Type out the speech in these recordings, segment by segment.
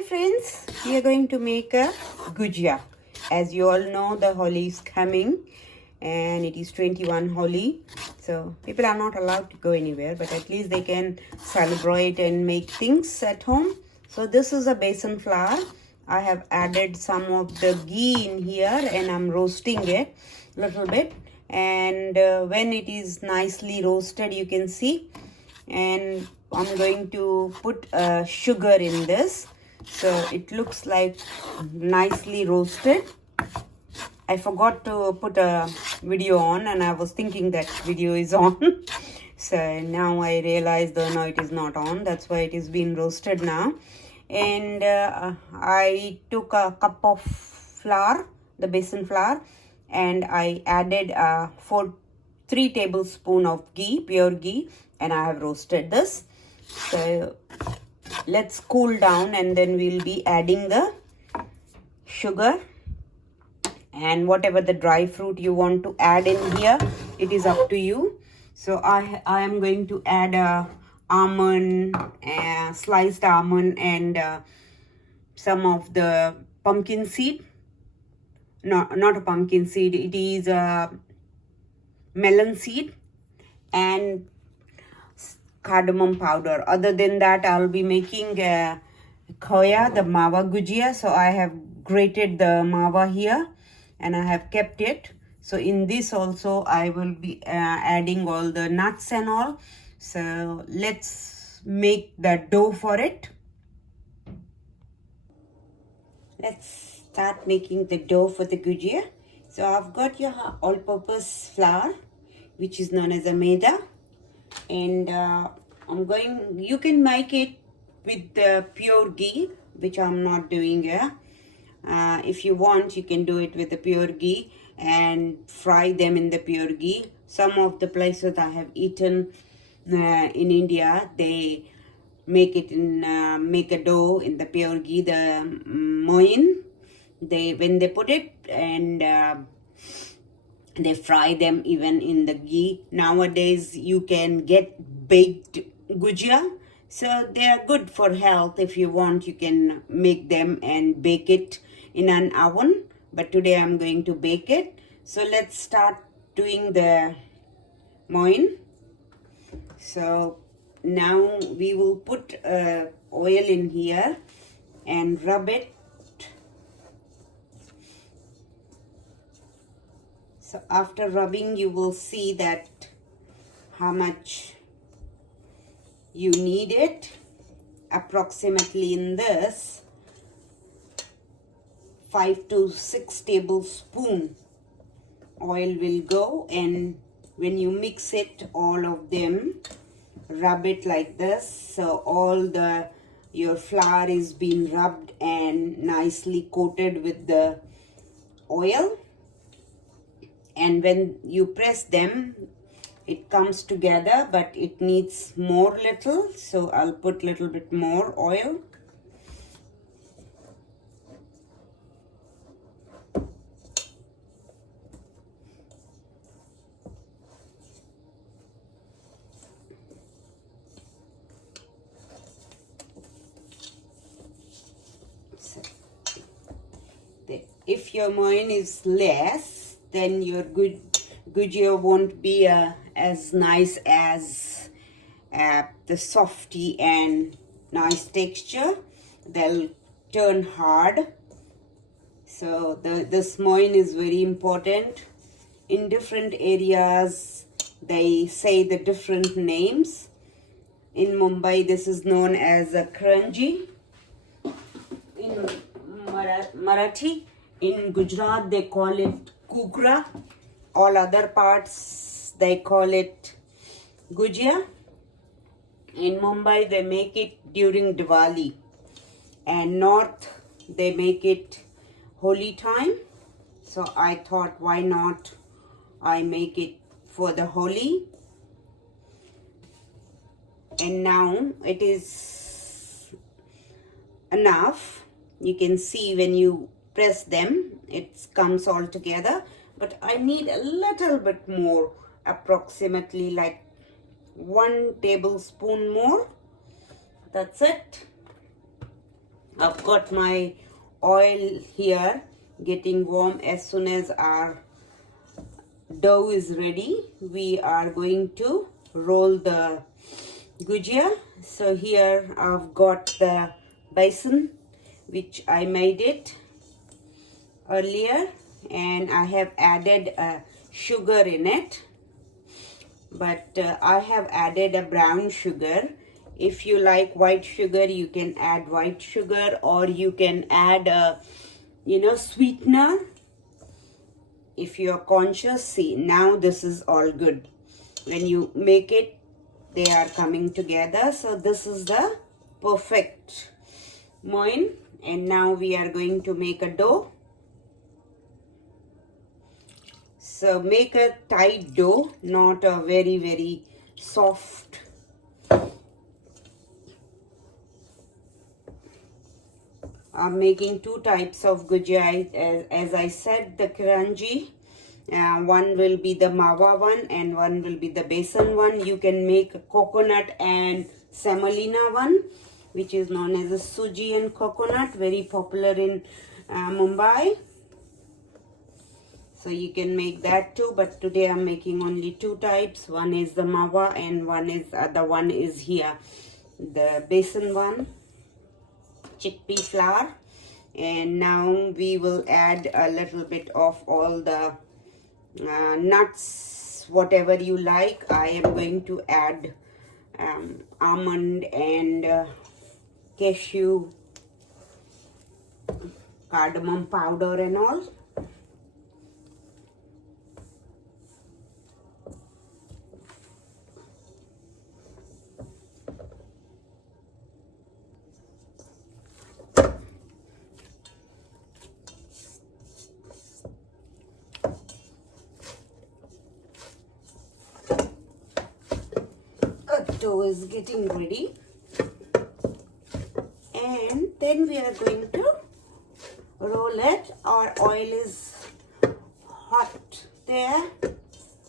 Hi friends, we are going to make a Gujiya. As you all know, the Holi is coming and it is 21 Holi. So people are not allowed to go anywhere, but at least they can celebrate and make things at home. So this is a besan flour. I have added some of the ghee in here and I'm roasting it a little bit. And when it is nicely roasted, you can see. And I'm going to put sugar in this. So it looks like nicely roasted. I forgot to put a video on and I was thinking that video is on. So now I realized that no, it is not on. That's why it is being roasted now. And I took a cup of flour, the besan flour, and I added 3 tablespoons of ghee, pure ghee, and I have roasted this. So let's cool down and then we'll be adding the sugar and whatever the dry fruit you want to add in here, it is up to you. So I am going to add almond, sliced almond, and some of the pumpkin seed. No, not a pumpkin seed, it is a melon seed, and cardamom powder. Other than that, I'll be making khoya, the mawa gujiya. So I have grated the mawa here and I have kept it. So in this also I will be adding all the nuts and all. So let's make the dough for it. Let's start making the dough for the gujiya. So I've got your all-purpose flour, which is known as a maida. And you can make it with the pure ghee, which I'm not doing here. If you want, you can do it with the pure ghee and fry them in the pure ghee. Some of the places I have eaten in India, they make it in make a dough in the pure ghee, the moin. When they put it and they fry them even in the ghee. Nowadays you can get baked gujiya, so they are good for health. If you want, you can make them and bake it in an oven, but today I'm going to bake it. So let's start doing the moin. So now we will put oil in here and rub it. So after rubbing, you will see that how much you need it. Approximately in this 5 to 6 tablespoons oil will go, and when you mix it, all of them, rub it like this. So all your flour is being rubbed and nicely coated with the oil. And when you press them, it comes together, but it needs more little. So I'll put little bit more oil. So, if your moin is less, then your gujiya won't be as nice as the softy and nice texture. They'll turn hard. So this moin is very important. In different areas, they say the different names. In Mumbai, this is known as a crunchy. In Marathi, in Gujarat, they call it kukra. All other parts, they call it Gujiya. In Mumbai, they make it during Diwali. And North, they make it Holi time. So I thought, why not I make it for the Holi. And now it is enough. You can see when you press them, it comes all together. But I need a little bit more, approximately like 1 tablespoon more. That's it. I've got my oil here getting warm. As soon as our dough is ready, we are going to roll the Gujhiya. So here I've got the besan, which I made it earlier, and I have added sugar in it, but I have added a brown sugar. If you like white sugar, you can add white sugar, or you can add a sweetener if you are conscious. See, now this is all good. When you make it, they are coming together. So this is the perfect moin. And now we are going to make a dough. So make a tight dough, not a very, very soft. I'm making two types of Gujhiya. As I said, the crunchy. One will be the Mawa one and one will be the Besan one. You can make a coconut and Semolina one, which is known as a suji and coconut, very popular in Mumbai. So you can make that too, but today I'm making only two types. One is the Mawa and one is other one is here, the Besan one, chickpea flour. And now we will add a little bit of all the nuts, whatever you like. I am going to add almond and cashew, cardamom powder and all. Dough is getting ready, and then we are going to roll it. Our oil is hot there.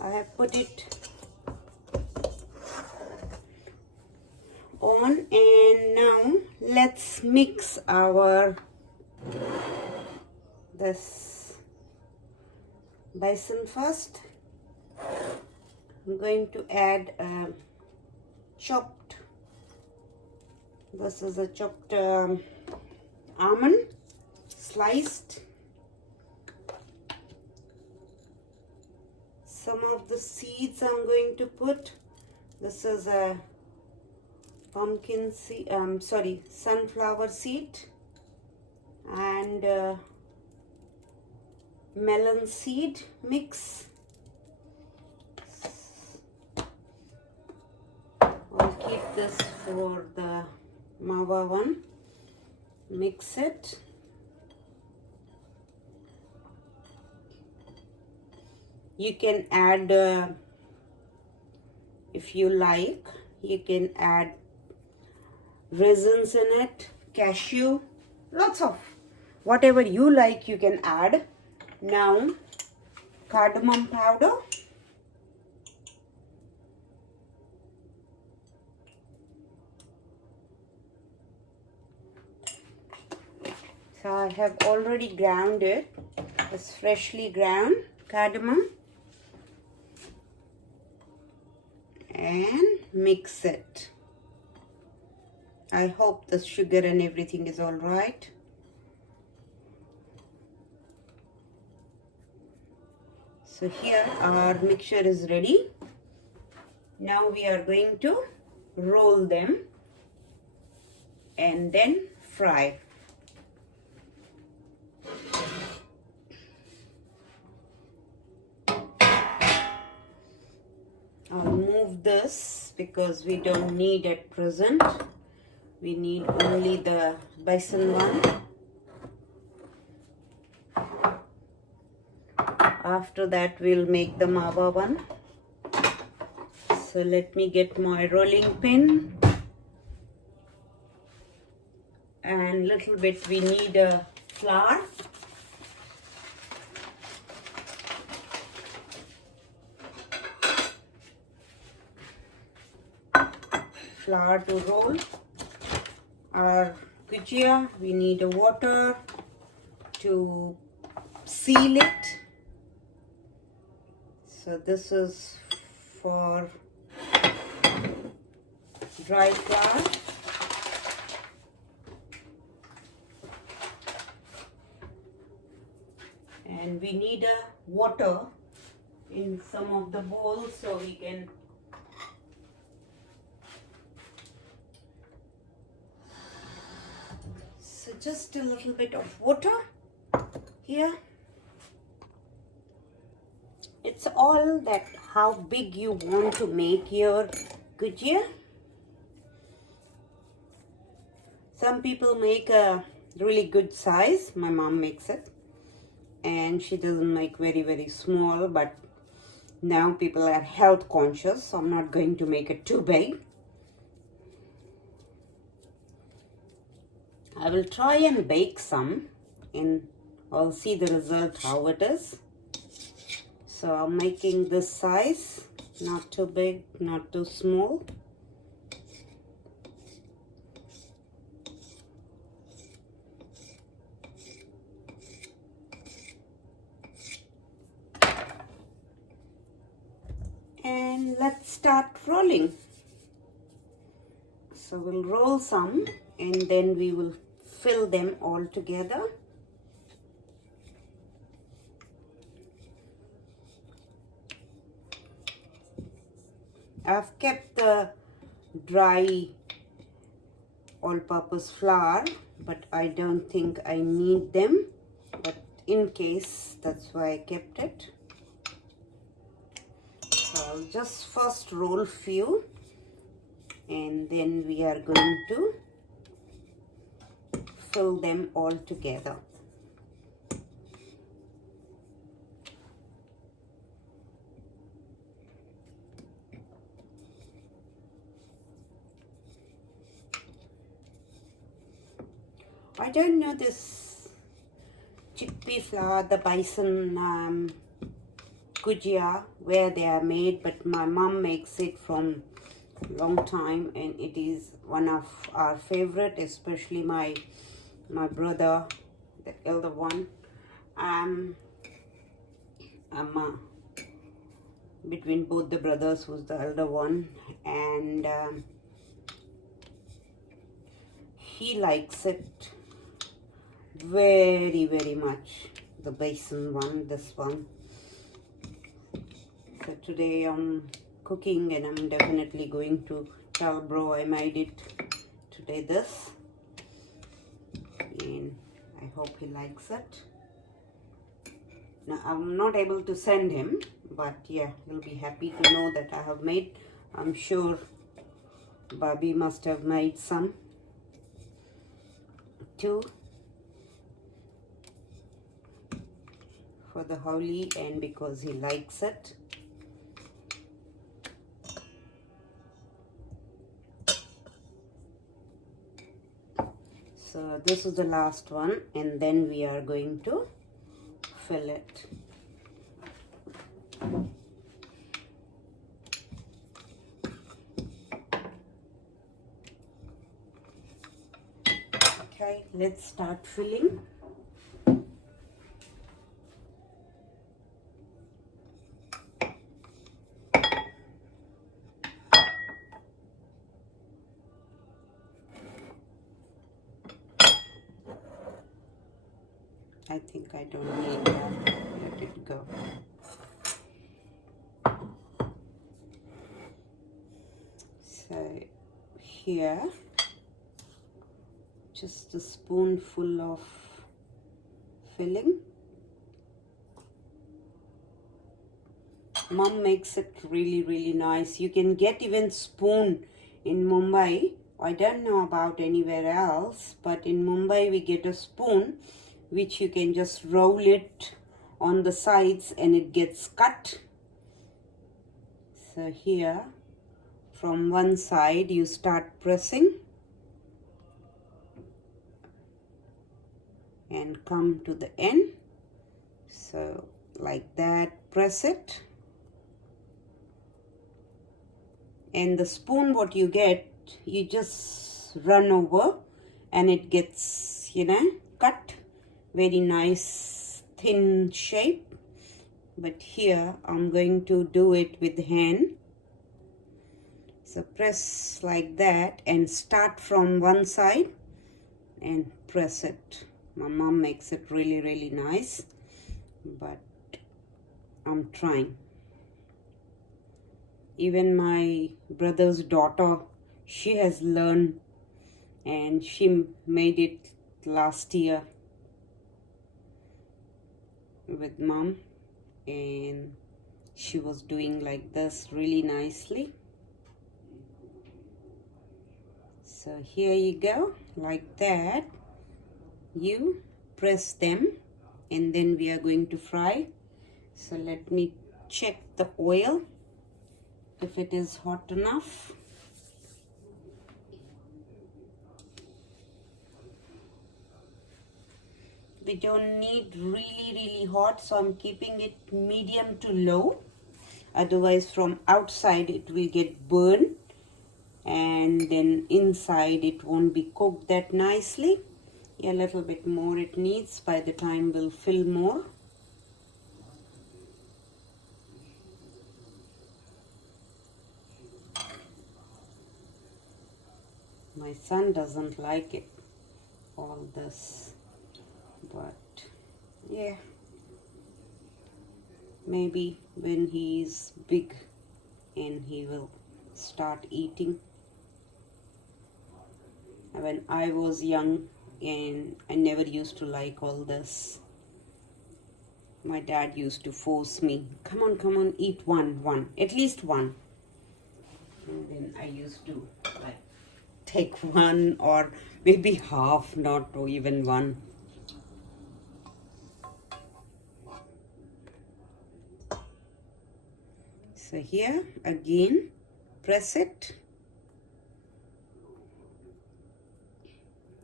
I have put it on, and now let's mix our this besan first. I'm going to add chopped, this is a chopped almond, sliced. Some of the seeds I'm going to put. This is a pumpkin seed, sunflower seed, and melon seed mix. I'll keep this for the Mawa one. Mix it. You can add, if you like, you can add raisins in it, cashew, lots of whatever you like you can add. Now, cardamom powder. So I have already ground it. It's freshly ground cardamom. And mix it. I hope the sugar and everything is all right. So here our mixture is ready. Now we are going to roll them and then fry. I'll move this because we don't need at present. We need only the besan one. After that we'll make the Mawa one. So let me get my rolling pin. And little bit we need a flour. Flour to roll our Gujiya, we need a water to seal it. So this is for dry flour. And we need a water in some of the bowls so we can just a little bit of water here. It's all that how big you want to make your Gujiya. Some people make a really good size. My mom makes it, and she doesn't make very small, but now people are health conscious, so I'm not going to make it too big. I will try and bake some and I'll see the result how it is. So I'm making this size, not too big, not too small. And let's start rolling. So we'll roll some and then we will fill them all together. I've kept the dry all-purpose flour, but I don't think I need them, but in case, that's why I kept it. So I'll just first roll few and then we are going to fill them all together. I don't know this chickpea flour, the Besan Gujhiya, where they are made, but my mom makes it from a long time and it is one of our favorite, especially my brother, the elder one. I'm between both the brothers, who's the elder one, and he likes it very much, the Besan one, this one. So today I'm cooking and I'm definitely going to tell bro I made it today this, and I hope he likes it. Now I'm not able to send him, but yeah, he'll be happy to know that I have made. I'm sure Bobby must have made some too for the Holi and because he likes it. So this is the last one and then we are going to fill it. Okay, let's start filling. I think I don't need that. Let it go. So here, just a spoonful of filling. Mom makes it really nice. You can get even spoon in Mumbai. I don't know about anywhere else, but in Mumbai we get a spoon which you can just roll it on the sides and it gets cut. So here, from one side you start pressing and come to the end. So like that, press it. And the spoon what you get, you just run over and it gets, you know, cut very nice thin shape. But here I'm going to do it with hand. So press like that and start from one side and press it. My mom makes it really nice, but I'm trying. Even my brother's daughter, she has learned, and she made it last year with mom, and she was doing like this really nicely. So here you go, like that. You press them and then we are going to fry. So let me check the oil if it is hot enough. We don't need really hot, so I'm keeping it medium to low. Otherwise from outside it will get burned, and then inside it won't be cooked that nicely. A little bit more it needs. By the time we'll fill more. My son doesn't like it, all this, but yeah, maybe when he's big and he will start eating. When I was young and I never used to like all this. My dad used to force me, come on, eat one, at least one. And then I used to like take one or maybe half, not even one. So here again, press it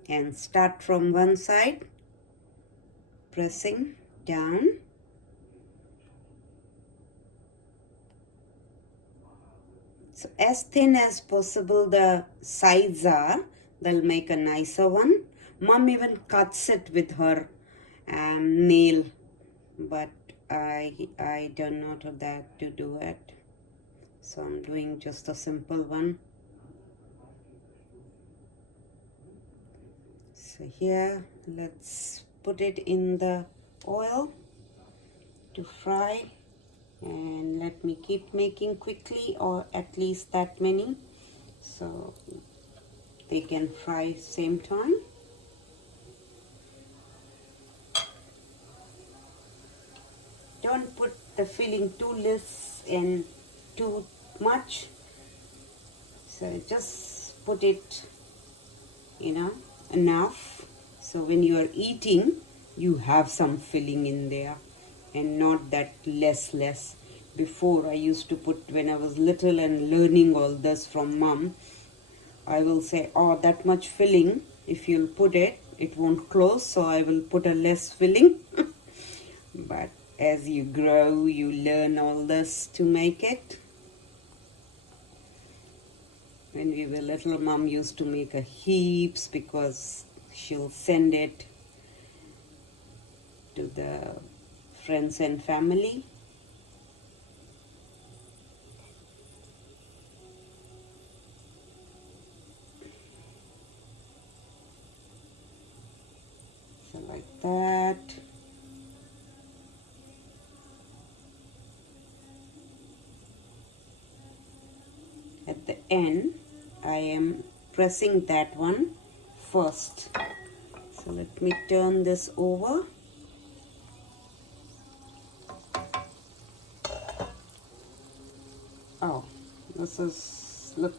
and start from one side, pressing down. So as thin as possible the sides are, they'll make a nicer one. Mom even cuts it with her nail, but I don't know to that to do it. So I'm doing just a simple one. So here, let's put it in the oil to fry, and let me keep making quickly, or at least that many, so they can fry same time. Don't put the filling too less and too much. So just put it, you know, enough. So when you are eating, you have some filling in there and not that less. Before I used to put, when I was little and learning all this from mom, I will say, oh, that much filling, if you'll put it, it won't close, so I will put a less filling. But as you grow, you learn all this to make it. When we were little, mom used to make a heaps because she'll send it to the friends and family. So like that. At the end, I am pressing that one first. So let me turn this over. Oh, this is, look,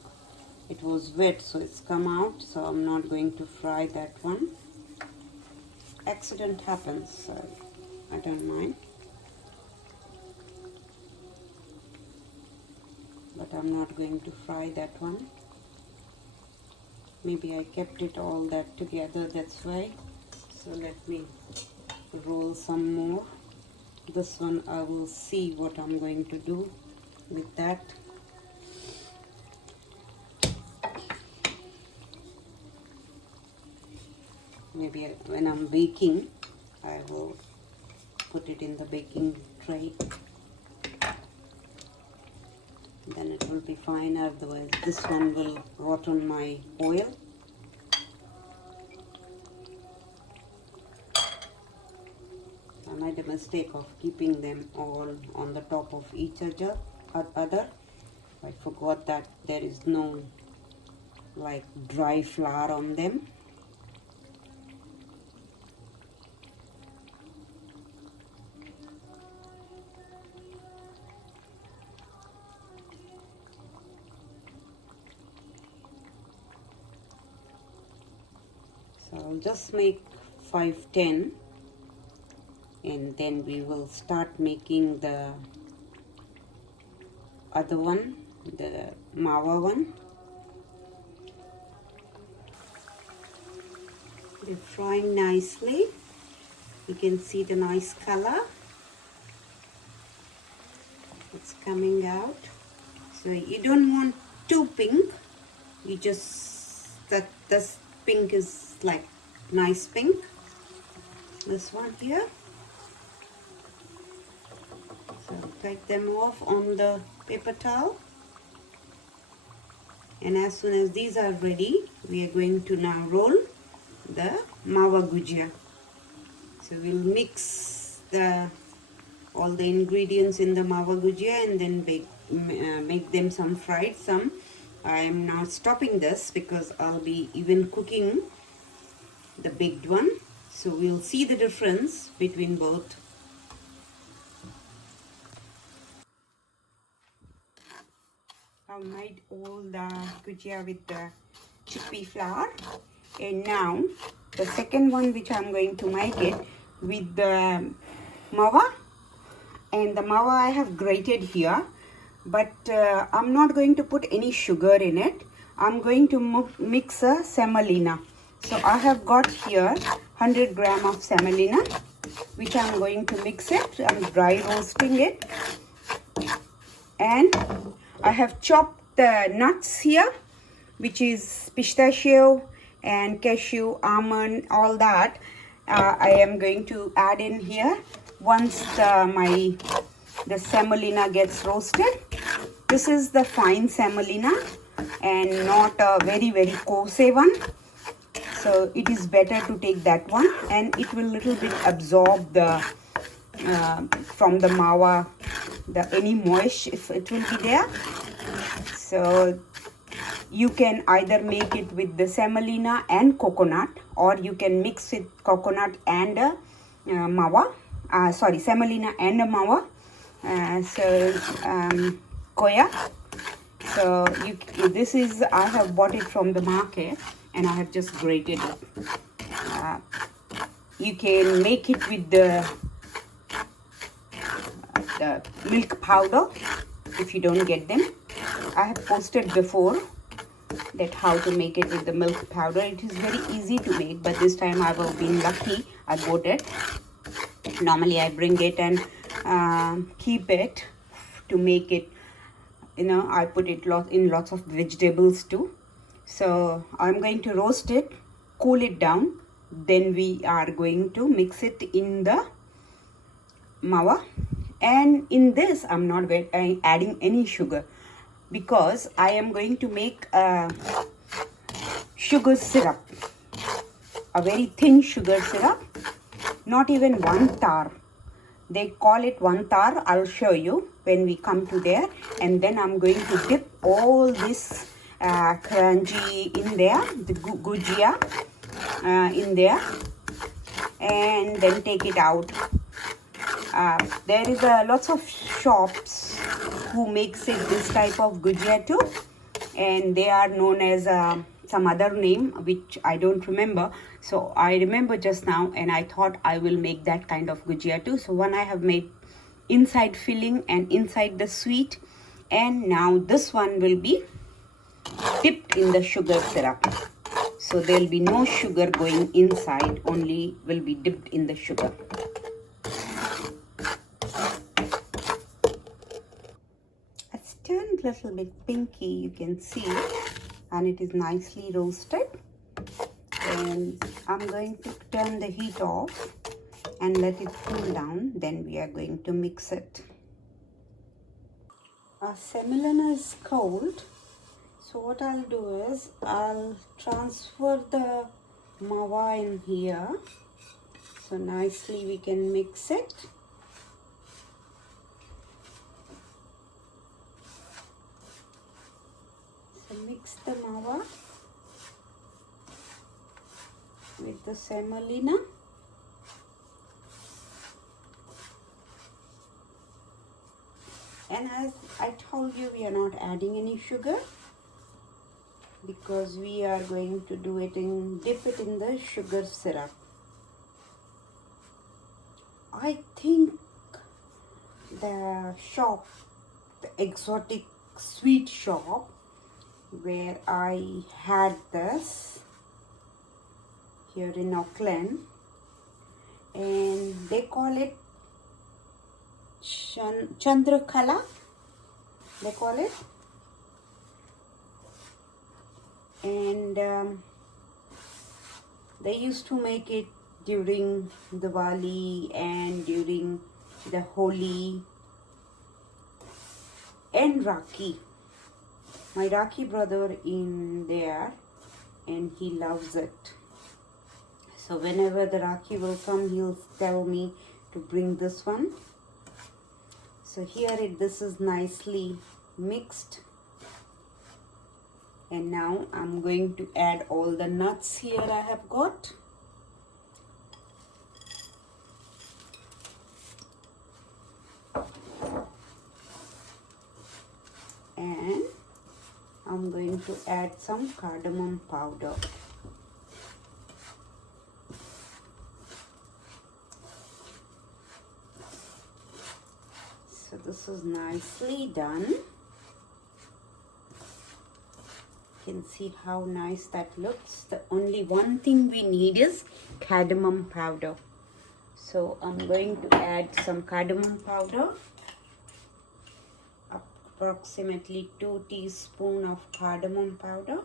it was wet, so it's come out, so I'm not going to fry that one. Accident happens, so I don't mind. But I'm not going to fry that one. Maybe I kept it all that together, that's why. So let me roll some more. This one I will see what I'm going to do with that. Maybe when I'm baking, I will put it in the baking tray. Then it will be fine, otherwise this one will rot on my oil. I made a mistake of keeping them all on the top of each other. I forgot that there is no like dry flour on them. So I'll just make 5-10 and then we will start making the other one, the mawa one. They're frying nicely. You can see the nice color. It's coming out. So you don't want too pink. You just, this pink is like nice pink. This one here. So take them off on the paper towel. And as soon as these are ready, we are going to now roll the mawa gujiya. So we'll mix all the ingredients in the mawa gujiya and then make them some fried. I am now stopping this because I'll be even cooking the baked one. So we'll see the difference between both. I made all the gujiya with the chickpea flour, and now the second one which I'm going to make it with the mawa, and the mawa I have grated here, but I'm not going to put any sugar in it. I'm going to mix a semolina. So I have got here 100 gram of semolina, which I'm going to mix it. I'm dry roasting it, and I have chopped the nuts here, which is pistachio and cashew, almond, all that. I am going to add in here once the semolina gets roasted. This is the fine semolina and not a very coarse one. So it is better to take that one, and it will little bit absorb the from the mawa, any moisture if it will be there. So you can either make it with the semolina and coconut, or you can mix it coconut and mawa. Semolina and mawa. Koya. So this is, I have bought it from the market and I have just grated it. You can make it with the milk powder if you don't get them. I have posted before that how to make it with the milk powder. It is very easy to make, but this time I have been lucky. I got it. Normally I bring it and keep it to make it. I put it in lots of vegetables too. So I'm going to roast it, cool it down. Then we are going to mix it in the mawa. And in this, I'm not adding any sugar, because I am going to make a sugar syrup, a very thin sugar syrup, not even 1 tar. They call it 1 tar. I'll show you when we come to there. And then I'm going to dip all this crunchy in there, the gujiya in there, and then take it out. There is lots of shops who makes it this type of gujiya too, and they are known as some other name which I don't remember. So I remember just now, and I thought I will make that kind of gujiya too. So one I have made inside filling and inside the sweet, and now this one will be dipped in the sugar syrup. So there will be no sugar going inside, only will be dipped in the sugar. It's turned a little bit pinky, you can see, and it is nicely roasted. and I'm going to turn the heat off and let it cool down. Then we are going to mix it. Our semolina is cold, so what I'll do is I'll transfer the mawa in here, so nicely we can mix it. So mix the mawa with the semolina. And as I told you, we are not adding any sugar because we are going to do it dip it in the sugar syrup. I think the exotic sweet shop where I had this here in Auckland, and they call it Chandrakala, they call it, and they used to make it during Diwali and during the Holi and Rakhi. My Rakhi brother in there, and he loves it. So whenever the Rakhi will come, he'll tell me to bring this one. So here this is nicely mixed. And now I'm going to add all the nuts here I have got. And I'm going to add some cardamom powder. So this is nicely done. You can see how nice that looks. The only one thing we need is cardamom powder. So I'm going to add some cardamom powder. Approximately 2 teaspoons of cardamom powder.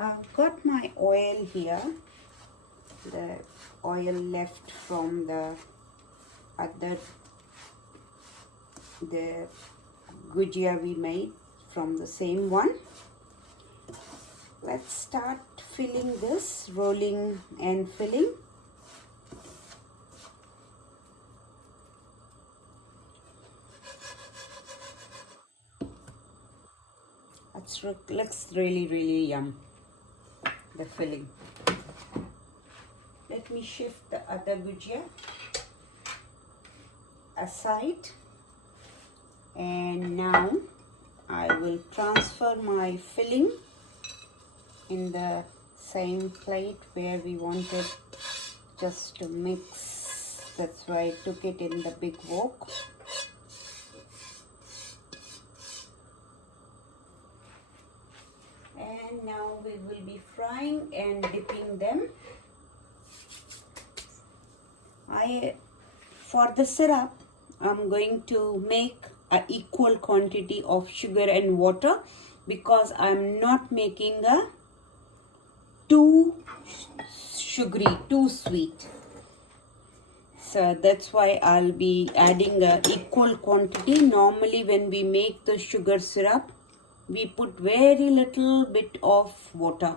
I've got my oil here, the oil left from the Gujiya we made from the same one. Let's start filling this, rolling and filling. That looks really yum, the filling. Let me shift the other Gujiya aside, and now I will transfer my filling in the same plate where we wanted just to mix. That's why I took it in the big wok. And now we will be frying and dipping them. For the syrup, I'm going to make an equal quantity of sugar and water because I'm not making a too sugary, too sweet. So that's why I'll be adding an equal quantity. Normally when we make the sugar syrup, we put very little bit of water.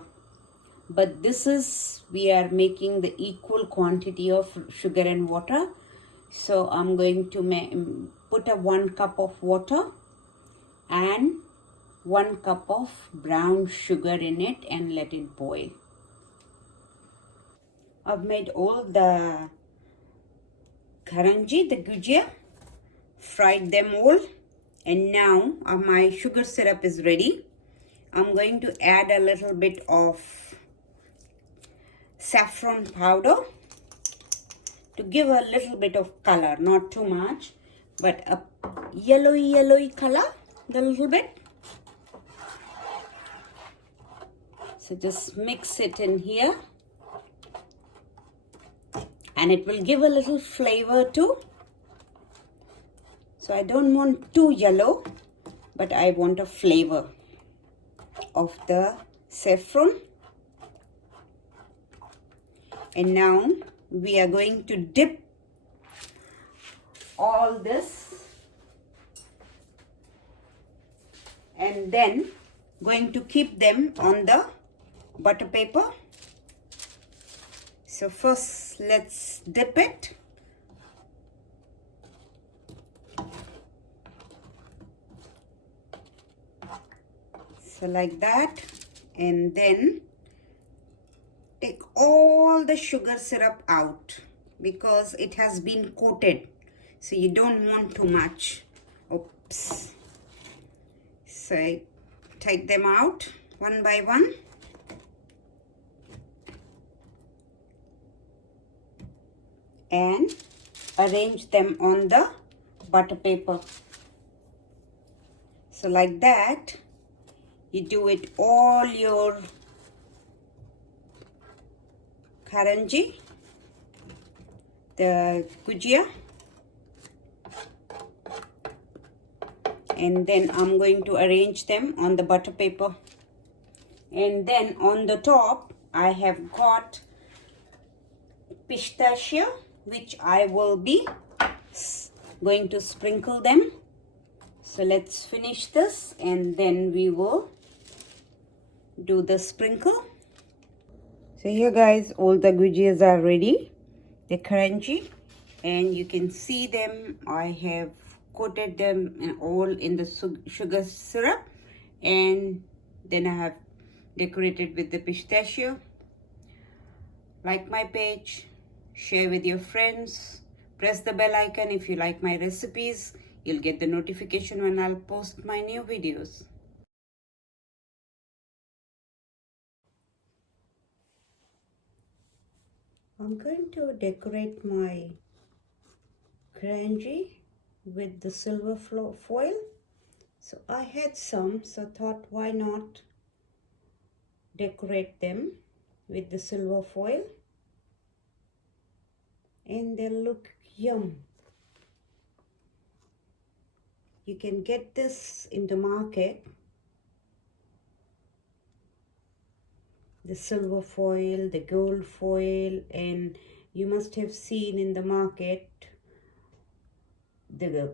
But this is, we are making the equal quantity of sugar and water. So I'm going to put a 1 cup of water and 1 cup of brown sugar in it and let it boil. I've made all the karanji, the Gujiya, fried them all, and now my sugar syrup is ready. I'm going to add a little bit of saffron powder to give a little bit of color, not too much, but a yellowy color, a little bit. So just mix it in here, and it will give a little flavor too. So I don't want too yellow, but I want a flavor of the saffron. And now we are going to dip all this and then going to keep them on the butter paper. So first let's dip it. So like that, and then take all the sugar syrup out because it has been coated, so you don't want too much. Oops. So I take them out one by one. And arrange them on the butter paper. So like that, you do it all your karanji, the gujiya, and then I'm going to arrange them on the butter paper. And then on the top, I have got pistachio, which I will be going to sprinkle them. So let's finish this and then we will do the sprinkle. So here guys, all the gujiyas are ready. They're crunchy and you can see them. I have coated them all in the sugar syrup, and then I have decorated with the pistachio. Like my page, share with your friends, press the bell icon if you like my recipes. You'll get the notification when I'll post my new videos. I'm going to decorate my crunchy with the silver foil. So I had some, so thought why not decorate them with the silver foil, and they'll look yum. You can get this in the market, the silver foil, the gold foil, and you must have seen in the market the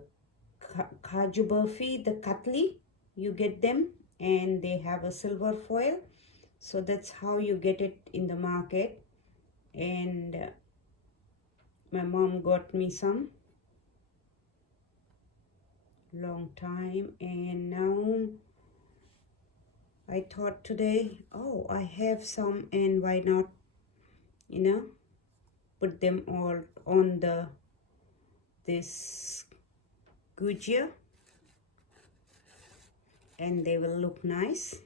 kaju burfi, the katli. You get them and they have a silver foil. So that's how you get it in the market. And my mom got me some long time, and now I thought today, oh, I have some, and why not, put them all on this gujiya, and they will look nice.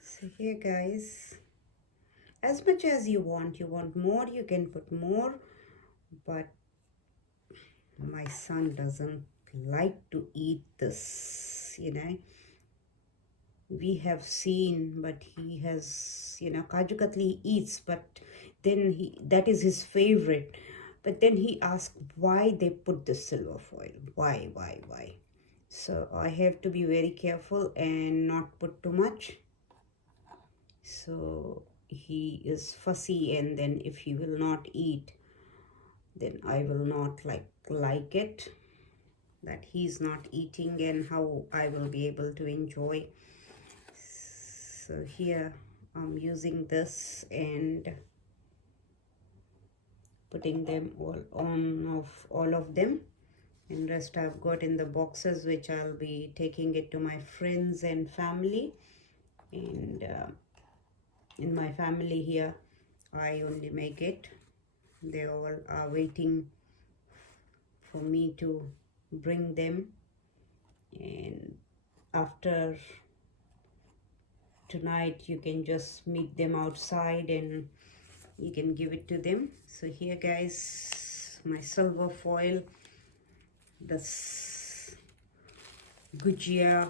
So here guys, as much as you want more, you can put more, but my son doesn't like to eat this, we have seen, but he has, kaju katli he eats, but then that is his favorite. But then he asked why they put the silver foil, why. So I have to be very careful and not put too much. So he is fussy, and then if he will not eat, then I will not like it, that he's not eating, and how I will be able to enjoy. So here I'm using this and putting them all of them, and rest I've got in the boxes, which I'll be taking it to my friends and family. And in my family here, I only make it. They all are waiting for me to bring them, and after tonight you can just meet them outside and you can give it to them. So here guys, my silver foil, this gujiya,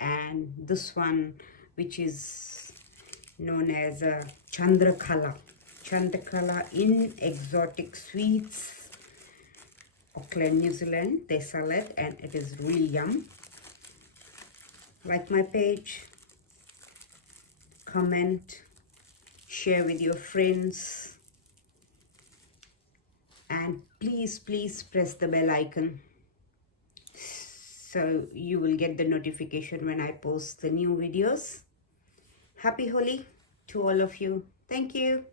and this one which is known as Chandrakala. Chandrakala in Exotic Sweets, Auckland, New Zealand. They sell it and it is really yum. Like my page, comment, share with your friends, and please press the bell icon so you will get the notification when I post the new videos. Happy Holi to all of you. Thank you.